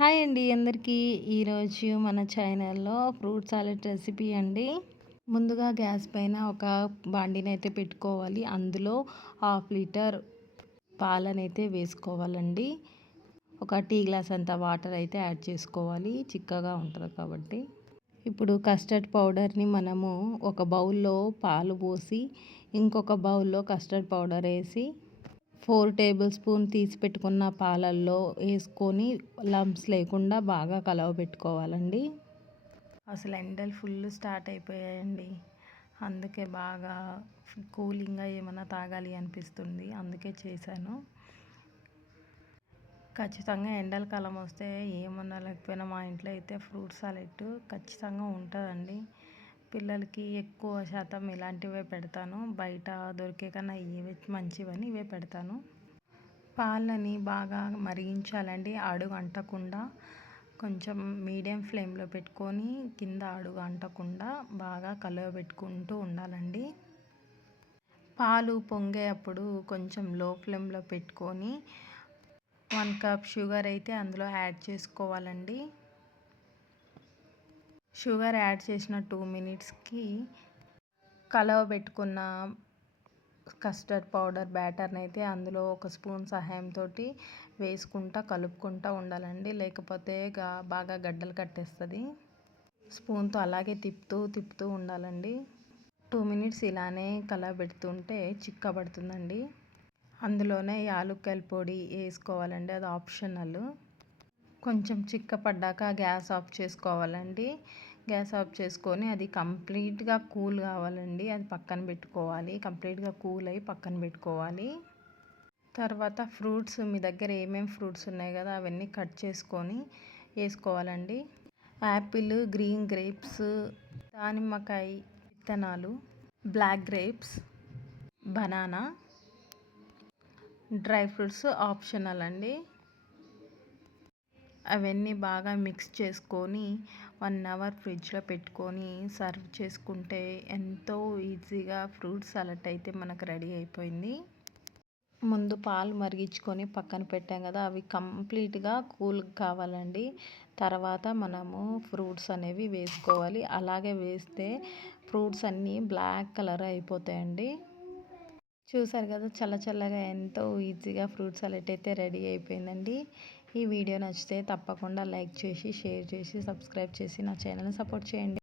Hi అండి అందరికీ. ఈరోజు మన ఛానల్లో ఫ్రూట్ సాలెడ్ రెసిపీ అండి. ముందుగా గ్యాస్ పైన ఒక బాండినైతే పెట్టుకోవాలి. అందులో 1/2 లీటర్ పాలనైతే వేసుకోవాలండి. ఒక టీ గ్లాస్ అంత వాటర్ అయితే యాడ్ చేసుకోవాలి, చిక్కగా ఉంటుంది కాబట్టి. ఇప్పుడు కస్టర్డ్ పౌడర్ని మనము ఒక బౌల్లో పాలు పోసి ఇంకొక బౌల్లో కస్టర్డ్ పౌడర్ వేసి 4 టేబుల్ స్పూన్ తీసి పెట్టుకున్న పాలల్లో వేసుకొని లంప్స్ లేకుండా బాగా కలవబెట్టుకోవాలండి. అసలు ఎండలు ఫుల్ స్టార్ట్ అయిపోయాయండి. అందుకే బాగా కూలింగ్గా ఏమైనా తాగాలి అనిపిస్తుంది, అందుకే చేశాను. ఖచ్చితంగా ఎండల కాలం వస్తే ఏమన్నా లేకపోయినా మా ఇంట్లో అయితే ఫ్రూట్ సాలెడ్ ఖచ్చితంగా ఉంటుందండి. పిల్లలకి ఎక్కువ శాతం ఇలాంటివే పెడతాను. బయట దొరికే కన్నా ఇవే మంచివని ఇవే పెడతాను. పాలని బాగా మరిగించాలండి, అడుగు అంటకుండా. కొంచెం మీడియం ఫ్లేమ్లో పెట్టుకొని కింద అడుగు అంటకుండా బాగా కలవబెట్టుకుంటూ ఉండాలండి. పాలు పొంగేటప్పుడు కొంచెం లో ఫ్లేమ్లో పెట్టుకొని 1 కప్ షుగర్ అయితే అందులో యాడ్ చేసుకోవాలండి. షుగర్ యాడ్ చేసిన 2 మినిట్స్కి కలవబెట్టుకున్న కస్టర్డ్ పౌడర్ బ్యాటర్ని అయితే అందులో ఒక స్పూన్ సహాయంతో వేసుకుంటా కలుపుకుంటూ ఉండాలండి, లేకపోతే బాగా గడ్డలు కట్టేస్తుంది. స్పూన్తో అలాగే తిప్పుతూ ఉండాలండి. 2 మినిట్స్ ఇలానే కలబెడుతుంటే చిక్కబడుతుందండి. అందులోనే యాలుక్కాయల పొడి వేసుకోవాలండి, అది ఆప్షనల్. కొంచెం చిక్కపడ్డాక గ్యాస్ ఆఫ్ చేసుకోవాలండి. గ్యాస్ ఆఫ్ చేసుకొని అది కంప్లీట్గా కూల్ కావాలండి, అది పక్కన పెట్టుకోవాలి. కంప్లీట్గా కూల్ అయ్యి పక్కన పెట్టుకోవాలి. తర్వాత ఫ్రూట్స్, మీ దగ్గర ఏమేమి ఫ్రూట్స్ ఉన్నాయి కదా అవన్నీ కట్ చేసుకొని వేసుకోవాలండి. యాపిల్, గ్రీన్ గ్రేప్స్, దానిమ్మకాయ విత్తనాలు, black grapes, banana, dry fruits optional అండి. అవన్నీ బాగా మిక్స్ చేసుకొని 1 అవర్ ఫ్రిడ్జ్లో పెట్టుకొని సర్వ్ చేసుకుంటే ఎంతో ఈజీగా ఫ్రూట్ సాలెడ్ అయితే మనకు రెడీ అయిపోయింది. ముందు పాలు మరిగించుకొని పక్కన పెట్టాం కదా, అవి కంప్లీట్గా కూల్ కావాలండి. తర్వాత మనము ఫ్రూట్స్ అనేవి వేసుకోవాలి. అలాగే వేస్తే ఫ్రూట్స్ అన్నీ బ్లాక్ కలర్ అయిపోతాయండి. చూసారు కదా, చల్లగా ఎంతో ఈజీగా ఫ్రూట్ సాలెడ్ అయితే రెడీ అయిపోయిందండి. ఈ వీడియో నచ్చితే తప్పకుండా లైక్ చేసి, షేర్ చేసి, సబ్స్క్రైబ్ చేసి నా ఛానల్ని సపోర్ట్ చేయండి.